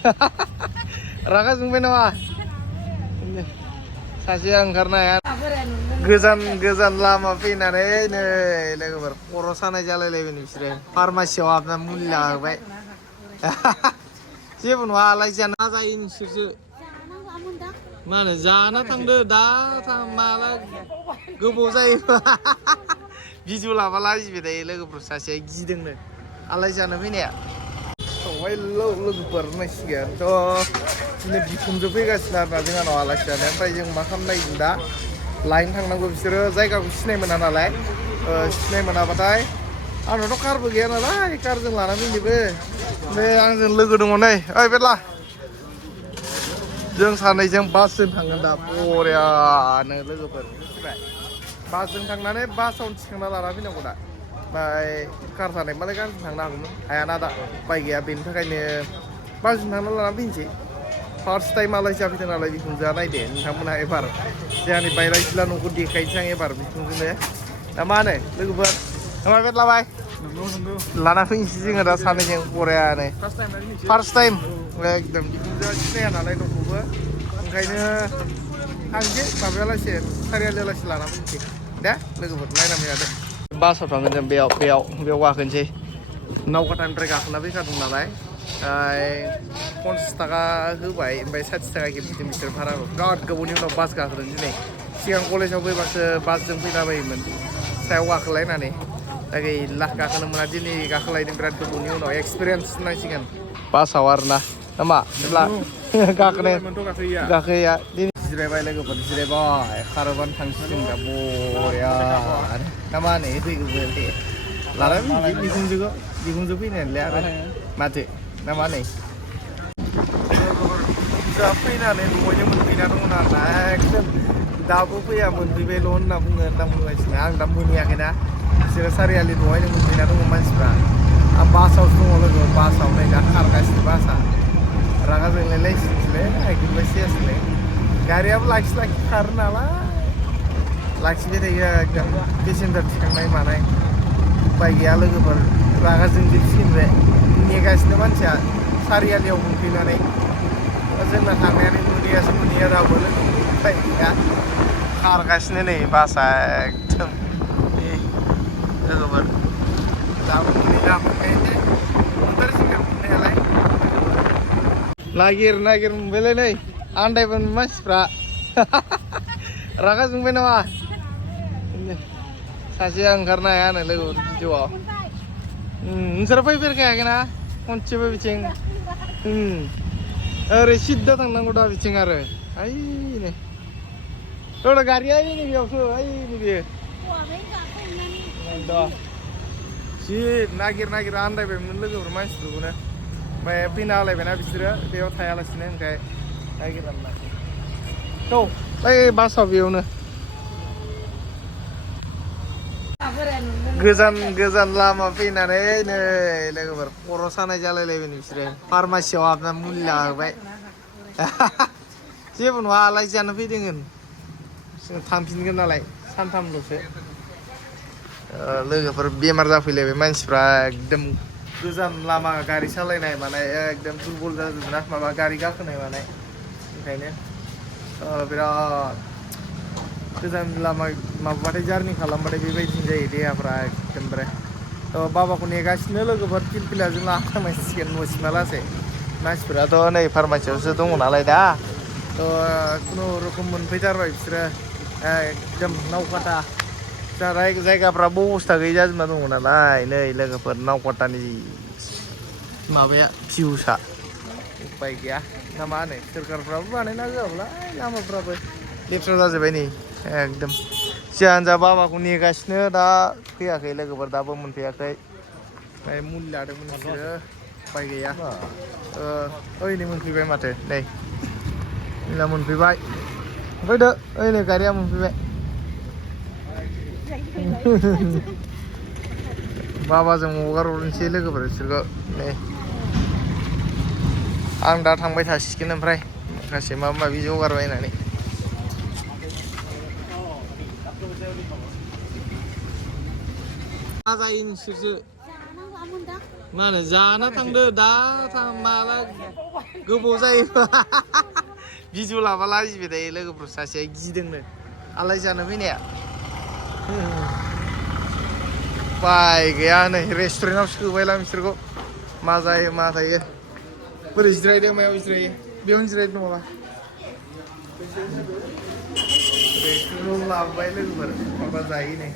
Raga जोंबाय नामा? सासेया ओंखारनाया गोजान लामा फैनानै नै लोगोफोर खर' सानाय जालायलायबाय बिसोरो फार्मासियाव हाबना मुलि लाहोबाय जेबो नङा आलाय जाना जायो नोंसोरसो मा होनो जाना थांदो दा माला गोबाव जायो भिडिअ लाबा लाजिबाय थायो लोगोफोर सासेया गिदोंनो आलाय जानो फैनाया लोगोफोर नायसिगोनथ' दिनै बिखुनजो फैगासिनो आरोना जोंहानाव आलासि जानो ओमफ्राय जों मा खालामनो नागिरदों दा लायनो थांनांगौ बिसोरो जायगाखौ सिनाय मोना नालाय सिनाय मोनाबाथाय आंनावथ' कारबो गैया नालाय कारजों लाना फैनोबो बे आंजों लोगो दङ नै ओइ बेरला जों सानैजों बासजों थांगोन दा बरियानो लोगोफोर मिथिबाय बासजों थांनानै बासावनो थिखांना लाना फैनांगौ दा ओमफ्राय कार थानायबालाय कारजों थांनो हागौमोन हायाना दा बाइक गैया बेनि थाखायनो बासजों थांना लाना फैनोसै फार्स्ट टाइम आलासि जाफैदों नालाय बिखुनजोआ नायदो नोंथांमोनहा एबार जोंहानि बायला जिल्ला न'खौ देखायनोसै आं एबार बिखुनजोनो दा मा होनो लोगोफोर ओमफ्राय बेट लाबाय लाना फैनोसै जोङो दा सानैजों बरियानो फार्स्ट टाइम एकदम बिखुनजोआ सिनाया नालाय न'खौबो ओंखायनो थांसै माबायालासे सारियालियालासे लाना फैनोसै दे लोगोफोर नायना फैखादो बासाव थांगोन जों बेयाव गाखोनोसै नावकाटानिफ्राय गाखोना फैखादों नालाय 50 थाखा होबाय ओमफ्राय 60 थाखा खेबसेजों बिसोर भाराखौ बिराद गोबावनि उनाव बास गाखोदों दिनै सिगां कलेजाव फैबासो बासजों फैलाबायोमोन सायाव गाखोलायनानै दा गैला गाखोनो मोना दिनै गाखोलायदों बिराद गोबावनि उनाव एक्सपिरियेन्स होननांसिगोन बासाव आरोना नामा जेब्ला गाखोया दिनै जिरायबाय लोगोफोर जिरायबाय खारोबानो थांसिगोन दा बरिया ना मा होनो फैगोबो लानानै बिखुनजो फैनायलाय आरो माथो ना मा होनो जा फैनानै बयनो मोनफैना दङ आरोना एकदम दाबो फैया मोनफैबायल' होनना बुंगासिनो आं दा मोनहैयाखैना बिसोरो सारियालि दहायनो मोनफैना दङ मानसिफ्रा आं बासावसो दङ लोगो बासाव नै दा खारगासिनो बासा रागा जोंलायलायसिनोसैलै हायगोनबाय सेसलै गारियाबो लाखि खारो नालाय लाखिबाय थायो एकदम पेसेन्जार थिखांनाय मानाय उपाय गैया लोगोफोर रागा जोंजोबसिगोन बे नेगासिनो मानसिया सारियालियाव मोनफैनानै जोंना थांनायानो मोनहैया रावबो उपाय गैया खारगासिनो नै बासा एकदम लोगोफोर दाबो मोनहैगासिनो मोनथारसिगोन मोननायालाय नागिर मोनबायलै नै आन्दायबाय मानसिफ्रा रागा जोंबाय नामा सासेया ओंखारनो हायानो लोगोफोर भिडिअआव नोंसोरो फैफेरखायाखैना खनसेबो बिथिं ओरै सिद्दा थांनांगौ दा बिथिं आरो ओइनै र' गारिया ओइनै बेयावसो ओइनै बेयो जि नागिर आन्दायबायमोन लोगोफोर मानसिफोरखौनो ओमफ्राय फैना होलायबायना बिसोरो बेयाव थायालासिनो ओमफ्राय नागिरनानै लासै औ ओइ बासाव बेयावनो गोजान लामा फैनानै नै लोगोफोर खर' सानाय जालायलायबाय बिसोरो फार्मासियाव हाबना मुलि लाहोबाय जेबो नङा आलासि जानो फैदों जों थांफिनगोन नालाय सानथामल'सो लोगोफोर बेमार जाफैलायबाय मानसिफ्रा एकदम गोजान लामा गारि सालायनाय मानाय एकदम दुरबल जाजोबना माबा गारि गाखोनाय मानाय ओंखायनो बिराद गोजान लामा माबाबाथाय जारनि खालामबाथाय बेबायदिनो जायो देहाफ्रा एकदमबारे बाबाखौ नेगासिनो लोगोफोर फिलफिलाजों लाना थांनांसिगोन न'सिमहालासै मानसिफोराथ' नै फार्मासियावसो दङ नालाय दा खुनुरुखुम मोनफैथारबाय बिसोरो एकदम नावकाटा जायगाफ्रा अबस्था गैयि जाजोबना दङ नालाय नै लोगोफोर नावकाटानि माबाया भिउसा उपाय गैया ना मा होनो सोरखारफ्राबो बानायना होआब्लालाय लामाफ्राबो लेथ्रा जाजोब्बाय नै एकदम जियानो बाबाखौ नेगासिनो दा फैयाखै लोगोफोर दाबो मोनफैयाखै ओमफ्राय मुलि लादोंमोन बिसोरो उपाय गैया ओइनै मोनफैबाय माथो नै जोंना मोनफैबाय फैदो ओइनै गारिया मोनफैबाय बाबाजों हगार हरनोसै लोगोफोर बिसोरखौ नै आं दा थांबाय थासिगोन ओमफ्राय माखासे माबा माबि जगार बायनानै मा जायो नोंसोरसो मा होनो जाना थांदो दा माला गोबाव जायो भिडिअ लाबा लाजिबाय थायो लोगोफोर सासेया गिदोंनो आलाय जानो फैनाया बाय गैया नै रेस्टुरेन्टाव सोबायलां बिसोरखौ मा जायो मा थायो बोरै जिरायदों मायाव जिरायो बेयावनो जिरायदों नङाबा रेस्टुरेन्टाव लाबोबाय लोगोफोर माबा जायो नै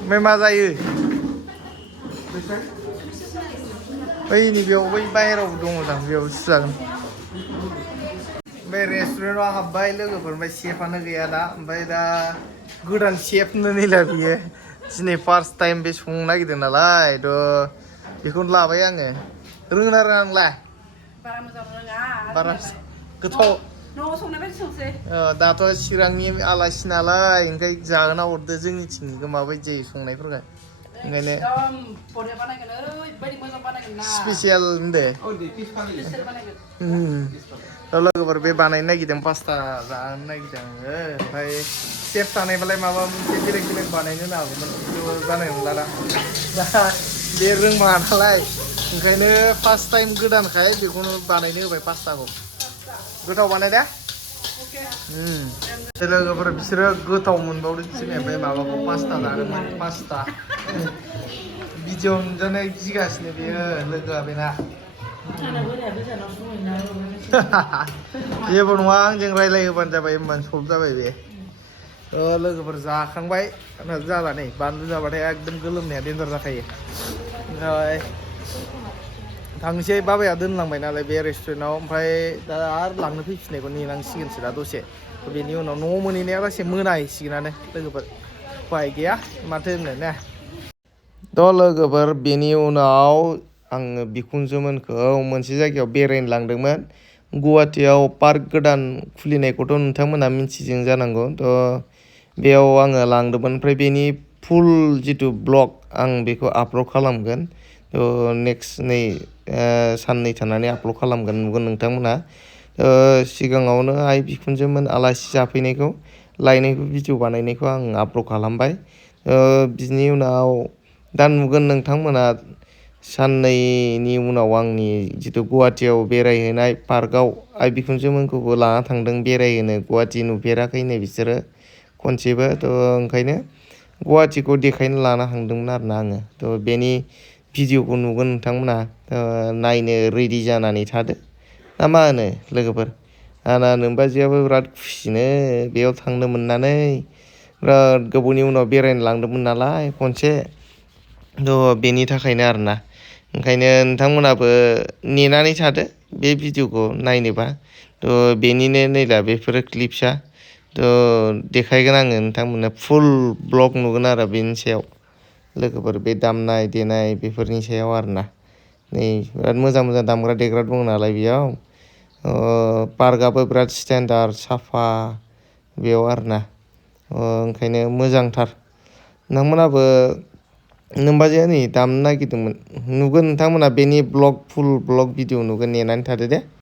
ओमफ्राय मा जायो बैनि बेयाव बै बाहेरायाव दङ दां बेयाव सुजागोन ओमफ्राय रेस्टुरेन्टाव हाबबाय लोगोफोर ओमफ्राय सेफआनो गैया दा ओमफ्राय दा गोदान सेफनो नैला बियो दिनै फार्स्ट टाइम बे संनो नागिरदों नालाय थ' बेखौनो लाबाय आङो रोङोना रोङा नोंलाय बारा मोजां रोङा बारा गोथाव न'आव संनाय बायदि संसै दाथ' चिरांनि आलासि नालाय ओंखाय जाहोना हरदो जोंनिथिं माबायदि जायो संनायफोरखौ ओंखायनो एकदम बरिया बानायगोन ओरैबायदि मोजां बानायगोन ना स्पेसियेल होनदो स्पेसियेल बानायगोन लोगोफोर बे बानायनो नागिरदों पास्ता जानो नागिरदों आङो ओमफ्राय सेफ थानायबालाय माबा मोनसे बेलेग बेलेग बानायनो हागौमोन जानाय नंला दा बे रोंबाङा नालाय ओंखायनो फार्स्ट टाइम गोदानखाय बेखौनो बानायनो होबाय पास्ताखौ गोथाव बानायदे लोगोफोर बिसोरो गोथाव मोनबावदों दिनै बे माबाखौ पास्ता जादोंमोन पास्ता भिडिअ नुजानो गिगासिनो बेयो लोगोआ बेना जेबो नङा आंजों रायज्लायहोबानो जाबाय होनबानो सल्भ जाबाय बे लोगोफोर जाखांबाय जाला नै बानलु जाबाथाय एकदम गोलोमनाया देन्जार जाखायो ओमफ्राय थांसै बाबाया दोनलांबाय नालाय बे रेस्टुरेन्टाव ओमफ्राय दा आरो लांनो फैफिननायखौ नेनांसिगोनसो दा दसे बेनि उनाव न'आव मोनहैनाया लासे मोनाहैसिगोनानो लोगोफोर उफाय गैया माथो होननो ना थ' लोगोफोर बेनि उनाव आङो बिखुनजोमोनखौ मोनसे जायगायाव बेरायनो लांदोंमोन गुवाहाटीयाव पार्क गोदान खुलिनायखौथ' नोंथांमोना मिथिदों जानांगौ थ' बेयाव आङो लांदोंमोन ओमफ्राय बेनि फुल जिथु ब्लग आं बेखौ आपल'ड खालामगोन थ' नेक्स्ट नै साननै थानानै आपल'ड खालामगोन नुगोन नोंथांमोना सिगाङावनो आइ बिखुनजोमोन आलासि जाफैनायखौ लायनायखौ भिडिअ बानायनायखौ आं आपल'ड खालामबाय बिनि उनाव दा नुगोन नोंथांमोना साननैनि उनाव आंनि जिथु गुवाहाटीयाव बेरायहैनाय पार्कआव आइ बिखुनजोमोनखौबो लाना थांदों बेरायहोनो गुवाहाटी नुफेराखैनो बिसोरो खनसेबो थ' ओंखायनो गुवाहाटीखौ देखायनो लाना थांदोंमोन आरोना आङो थ' बेनि भिडिअखौ नुगोन नोंथांमोना नायनो रेडि जानानै थादो ना मा होनो लोगोफोर आंना नोमबाजैयाबो बिराद खुसिनो बेयाव थांनो मोननानै बिराद गोबावनि उनाव बेरायनो लांदोंमोन नालाय खनसे थ' बेनि थाखायनो आरोना ओंखायनो नोंथांमोनाबो नेनानै थादो बे भिडिअखौ नायनोबा थ' बेनिनो नै दा बेफोरो क्लिप्सआ थ' देखायगोन आङो नोंथांमोननो फुल ब्लग नुगोन आरो बेनि सायाव लोगोफोर बे दामनाय देनाय बेफोरनि सायाव आरोना नै बिराद मोजां मोजां दामग्रा देग्रा दं नालाय बेयाव पार्कआबो बिराद स्टेन्डार्ड साफा बेयाव आरोना ओंखायनो मोजांथार नोंथांमोनाबो नोमबाजैया नै दामनो नागिरदोंमोन नुगोन नोंथांमोना बेनि ब्लग फुल ब्लग भिडिअ नुगोन नेनानै थादो दे